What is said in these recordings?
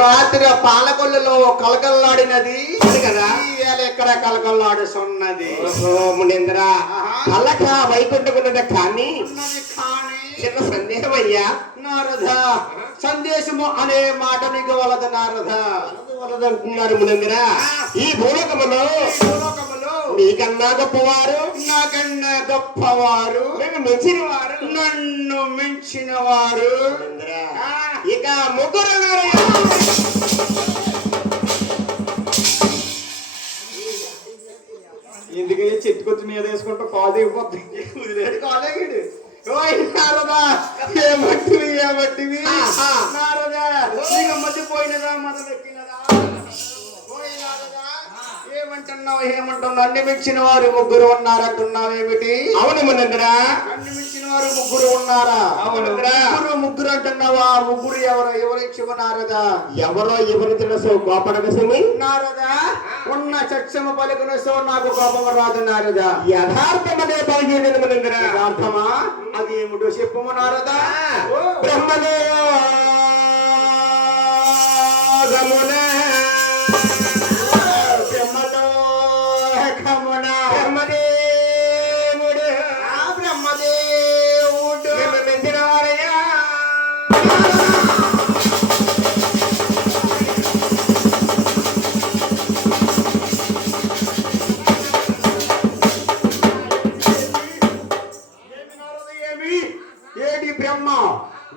రాత్రి పాలకొల్లులో కలకల్లాడినది కదా, ఎక్కడ కలకల్లాడుతున్నది. మునేంద్ర కలక వైకుంఠకున్నది కానీ చిన్న సందేహం అయ్యా. నారద సందేశము అనే మాట నీకు వలదు నారద, వలదంటున్నారు మునేంద్ర. ఈ భూలోకములో నీకన్నా గొప్పవారు, నాకన్నా గొప్పవారు, నన్ను మించిన వారు, నన్ను మించిన వారు ఇక ముగ్గురు. ఎందుకే చెట్టుకొచ్చి మీద వేసుకుంటూ కాలు దిగిపోతుంది కాలేడు. నారదా ఏమట్టివి ఏమట్టివి నారదా, మధ్య పోయినదా మనం ఎక్కినదా ఏమంటున్నావు ఏమంటున్నావు? అన్ని మించిన వారు ముగ్గురు ఉన్నారంటున్నావు ఏమిటి? అవును మునేంద్ర, అన్ని మించిన వారు ముగ్గురు ఉన్నారా? అవును ముగ్గురు అంటున్నావా? ముగ్గురు ఎవరో ఎవరు ఇచ్చుకున్నారదా? ఎవరో ఎవరు తెలుసు కోపడక సుమి నారదా. ఉన్న చచ్చమ పలుకున సో నాకు కోపం రాదు నారదా. యథార్థమనే పలికేది మునేంద్ర. యథార్థమా? అది ఏమిటో చెప్పము నారదా. బ్రహ్మదే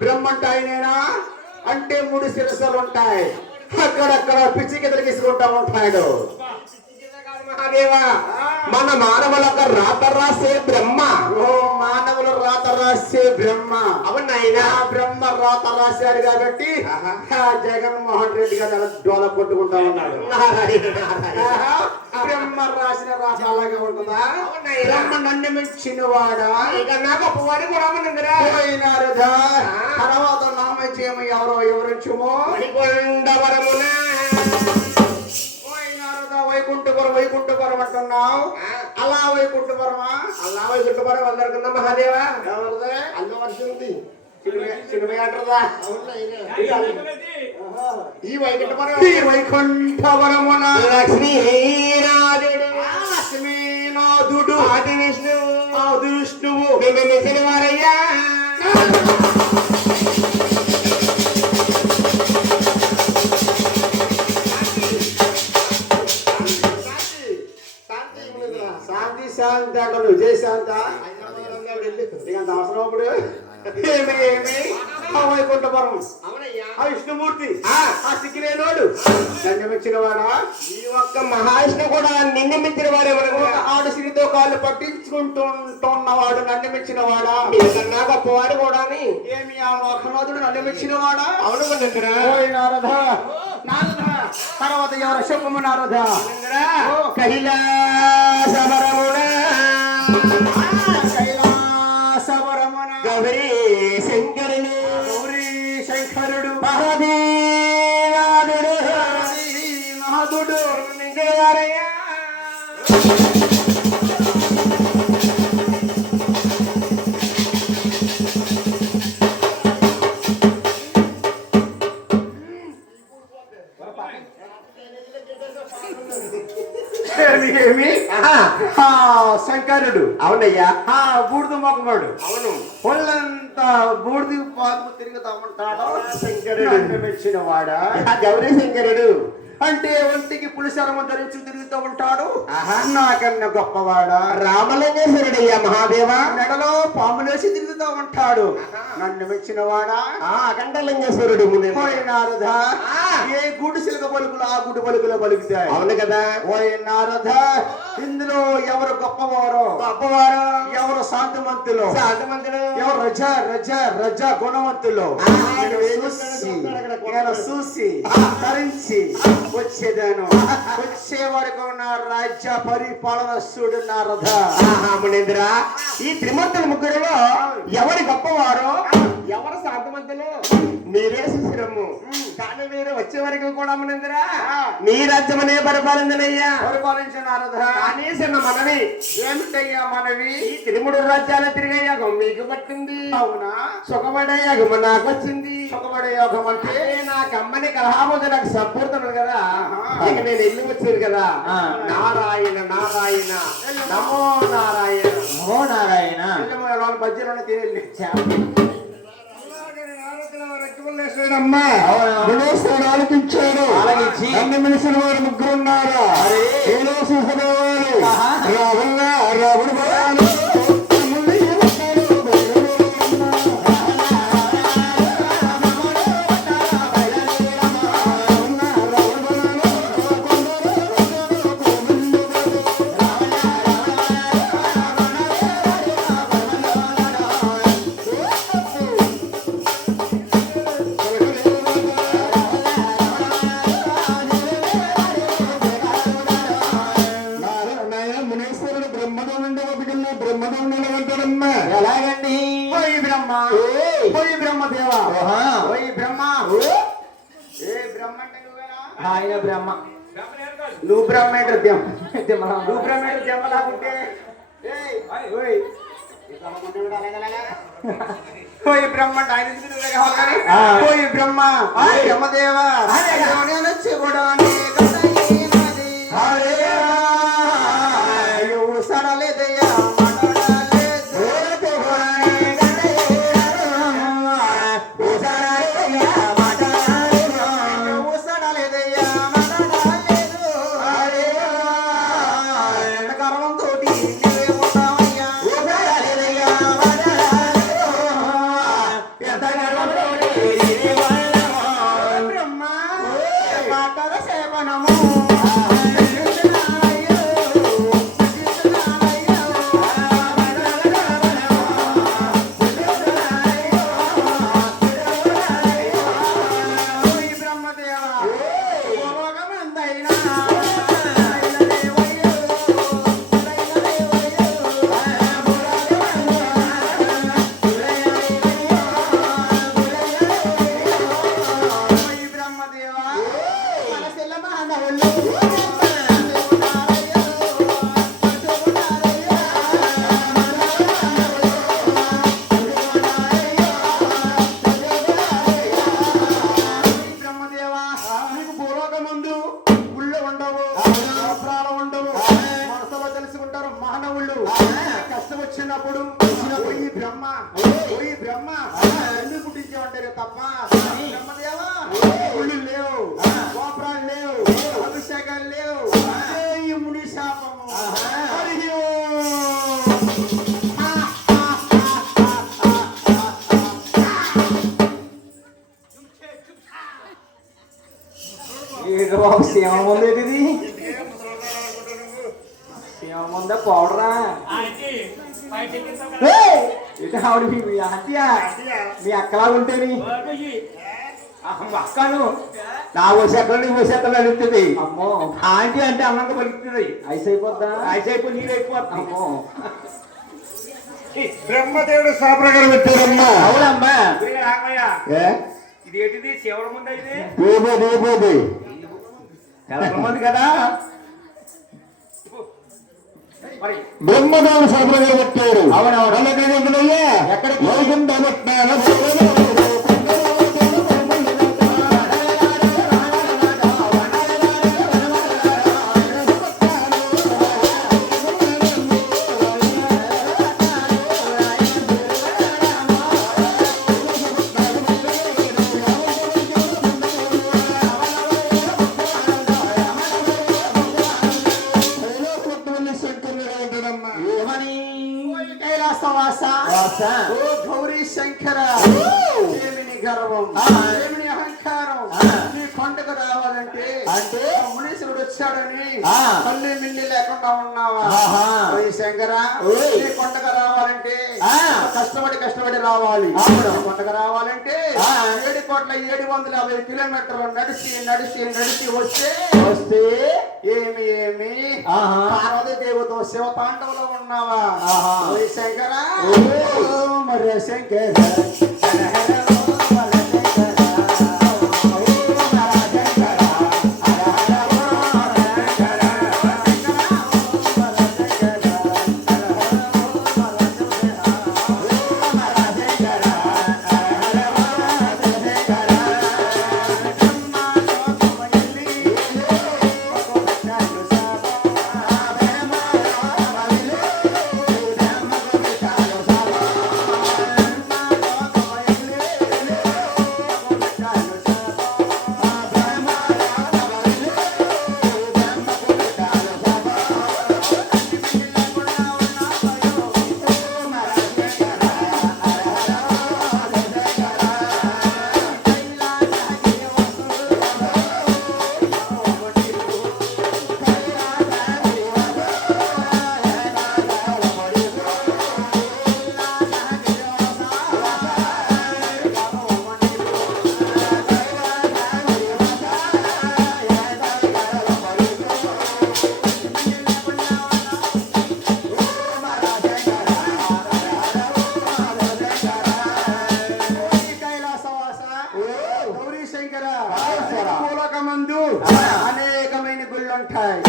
బ్రహ్మంటాయినేనా అంటే 3 శిరస్సులు ఉంటాయి. అక్కడక్కడ పిచ్చి కిదలిగిసుకుంటా ఉంటాడు. మహాదేవా మన మానవులకు రాత రాసే బ్రహ్మ. ఓ మానవులు రాత రాసే బ్రహ్మ. అవునైనా బ్రహ్మ రాత రాశాడు కాబట్టి జగన్మోహన్ రెడ్డి గారు డోల కొట్టుకుంటా ఉన్నాడు. బ్రహ్మ రాసిన రాత అలాగే ఉంటుందా? బ్రహ్మ నన్ను మించిన వాడా ఇక నాకు అప్పవాడు కూడా పోయినారుదా. తర్వాత నామచేమ ఎవరో ఎవరొచ్చుమో వైకుంఠపురం వైకుంఠపురం అంటున్నావు. అలా వైకుంఠపురమా? అలా వైకుంఠపురం అందరికన్నా మహాదేవా ఎవరిదే? అల్ల వర్షంది ఈ వైకుంఠపురం ఈ వైకుంఠపురమున లక్ష్మీనాథుడు లక్ష్మీనాథుడు ఆది విష్ణువు ఆది విష్ణువు మేము మెచ్చిన వారయ్యా. శాంతి అంటారు జయ శాంత అంత అవసరం. అప్పుడు ఏమి ఏమి వైకుంఠపురం ఆ విష్ణుమూర్తి ఆ సిగ్గిలేనోడు నన్ను మెచ్చిన వాడా. ఈ ఒక్క మహావిష్ణు కూడా నిన్ను మెచ్చిన వాడు. ఆడు సిరితో కాళ్ళు పట్టించుకుంటున్నవాడు నన్ను మెచ్చిన వాడా. కన్నా గొప్పవాడు కూడా ఏమి ఆ లోకనాథుడు నన్ను మెచ్చిన వాడా. అవును నారద నారద. తర్వాత ఎవరు చెప్పము నారద. కైలాసవరమున కైలాసవరమున గౌరీ శంకరుడు గౌరీ శంకరుడు మహాదేవాదుడు మహాదుడు మింగవారయ్యా. శంకరుడు అవునయ్యా. బూడిద మొక్కమాడు. అవును ఒళ్ళంతా బూడిది పాము తిరుగుతా ఉంటాడు. శంకరుడు మెచ్చిన వాడా. గౌరీ శంకరుడు అంటే ఒంటికి పులిసరము ధరించి తిరుగుతూ ఉంటాడు. నాకన్నా గొప్పవాడా. రామలింగేశ్వరుడయ్యా మహాదేవా. మెడలో పాములేసి తిరుగుతూ ఉంటాడు. నన్ను మెచ్చిన వాడా. అఖండలింగేశ్వరుడు నారద. ఏ గుడి సిలక పలుకులు ఆ గుడి పలుకులో పలుకుతాయి. అవును కదా. ఓయ్ నారద ఇందులో ఎవరు గొప్పవారు గొప్పవారు ఎవరు శాంతిమంతులు శాంతిమంతులు ఎవరు రజ రజ రజ గుణవంతులు చూసి ధరించి వచ్చేదాను. వచ్చే వరకు నా రాజ్య పరిపాలన చూడు నారద. మునేంద్ర ఈ త్రిమూర్తుల ముగ్గురులో ఎవరి గొప్పవారో ఎవరు శాంతమంతులు మీరే శిశిరము కానీ మీరు వచ్చే వరకు కూడా అమ్మనిందిరా నీ రాజ్యమనే పరిపాలించనయ్యా. పరిపాలించిన నారదా కానీ చిన్న మనవి ఏమిటయ్యా మనవి? ఈ తిరుముడు రాజ్యాలు తిరిగయ్యాక మీకు పట్టింది. అవునా? సుఖపడే యోగం నాకు వచ్చింది. సుఖపడే యోగం అంటే నాకు అమ్మని కలహాబోతే నాకు సంపూర్ణం కదా. ఇక నేను ఇల్లు వచ్చాను కదా. నారాయణ నారాయణ నమో నారాయణ నమో నారాయణ. బజ్జీలో తినేళ్ళి ఆలకించాడు. ఆలకించి అన్ని మనుషుల వారు ముగ్గురున్నారా? ఏదో చూసేవారు రావుడు బలాలు ఎలాగండి? పోయి బ్రహ్మ పోయి బ్రహ్మదేవా పోయి బ్రహ్మ. ఏ బ్రహ్మ అంటే నువ్వేనా? ఆయన బ్రహ్మ. నువ్వు బ్రహ్మ నువ్వు బ్రహ్మ దెమ్మలాగుంటే పోయి బ్రహ్మ అంటే ఆయన నువ్వే కావాలి కానీ పోయి బ్రహ్మ బ్రహ్మదేవా వచ్చి కూడా సడలేదయ్యా వచ్చినప్పుడు పోయి బ్రహ్మ పోయి బ్రహ్మ అన్ని పుట్టించామంటారు తప్ప బ్రహ్మదేవా గుళ్ళు లేవు, గోపురాలు లేవు, అభిషేకాలు లేవు. ఈ ముని శాపము. బాబు సీమ ముందు ఏంటిది? సీమ ముందే పౌడరా? ఇది ఆవిడ మీ ఆంటీయా? మీ అక్కలా ఉంటేని అక్కను నా వసెక్కలు నీ వసెక్కలు అడుగుతుంది. అమ్మో ఆంటీ అంటే అన్నంత పలుకుతుంది. ఐస్ అయిపోద్దా? ఐస్ అయిపోయి నీరు అయిపోద్ది. అమ్మో బ్రహ్మదేవుడు శాపనగరం పెట్టారమ్మా. అవునమ్మా. ఇది ఏంటిది? శివుడు ముందు అయితే మంది కదా. బ్రహ్మదేవుడు శాపనగరం పెట్టారు. అవునవును. ఎక్కడికి? గౌరీ శంకర ఏమిని గర్వం, ఏమిని అహంకారం. నీ కొండకు రావాలంటే అంటే మునీశ్వరుడు వచ్చాడని తల్లి మిల్లి లేకుండా ఉన్నావా? గౌరీ శంకర నీ కొండకు రావాలంటే కష్టపడి రావాలి. కొండకు రావాలంటే 7,750 కిలోమీటర్లు నడిచి నడిచి నడిచి వస్తే ఏమి పార్వతీ దేవతో శివ తాండవలో ఉన్నావా? గౌరీ శంకర మరి శంకర నందు అనేకమైన గుళ్ళు ఉంటాయి,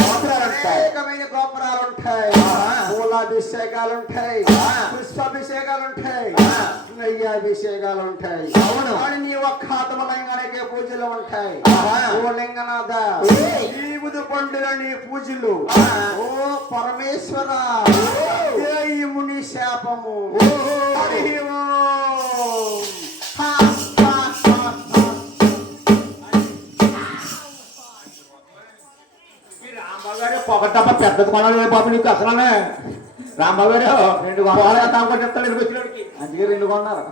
అనేకమైన గోపురాలు ఉంటాయి, పూలాభిషేకాలు ఉంటాయి, పుష్పాభిషేకాలు ఉంటాయి, నెయ్యాభిషేకాలు ఉంటాయి. అవును. కానీ నీ ఒక్క ఆత్మలింగానికి పూజలు ఉంటాయి. ఓ లింగనాథ, జీవుడు పండుగ నీ పూజలు. ఓ పరమేశ్వర, ఈ ముని శాపము. హరి ఓం. హా, హా, హా, హా. రాంబాబు గారు పొగట్టప్ప పెద్దది కొనాలి పాప నీకు అసలనే. రాంబాబు గారు 2 వచ్చినోడికి అందుకే 2 కొన్నారు.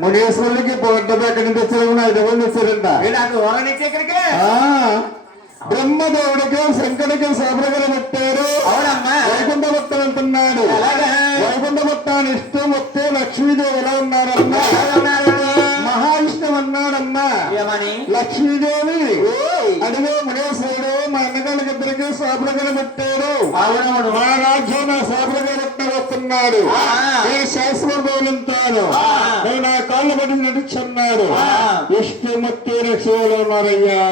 మునీశ్వరుడికి పొగట్టప్ప ఎక్కడి నుంచి వచ్చారు? 5 మంది వచ్చారంట. ఇక్కడికి బ్రహ్మదేవుడికి శంకరుడికి శోభ్రగలు పెట్టారు. అవునమ్మా. వైకుంఠ భక్తులు అంటున్నాడు. వైకుంఠ భక్తాన్ని ఇష్టం వస్తే లక్ష్మీదేవి ఎలా ఉన్నారన్నా? మహావిష్ణువు అన్నాడమ్మా. ఏమని? లక్ష్మీదేవి అడిగే మునేశ్వరుడు మా అన్నగారికి ఇద్దరికి శోభ్రగలు పెట్టాడు. అవునవును. మా రాజ్యం నా శోభ్రగలు వస్తున్నాడు. నేను శాస్త్రం బోలుతాను, నేను నా కాళ్ళు పడి నడుచున్నాడు. ఇష్టమొత్తే లక్ష్మీలో ఉన్నారయ్యా.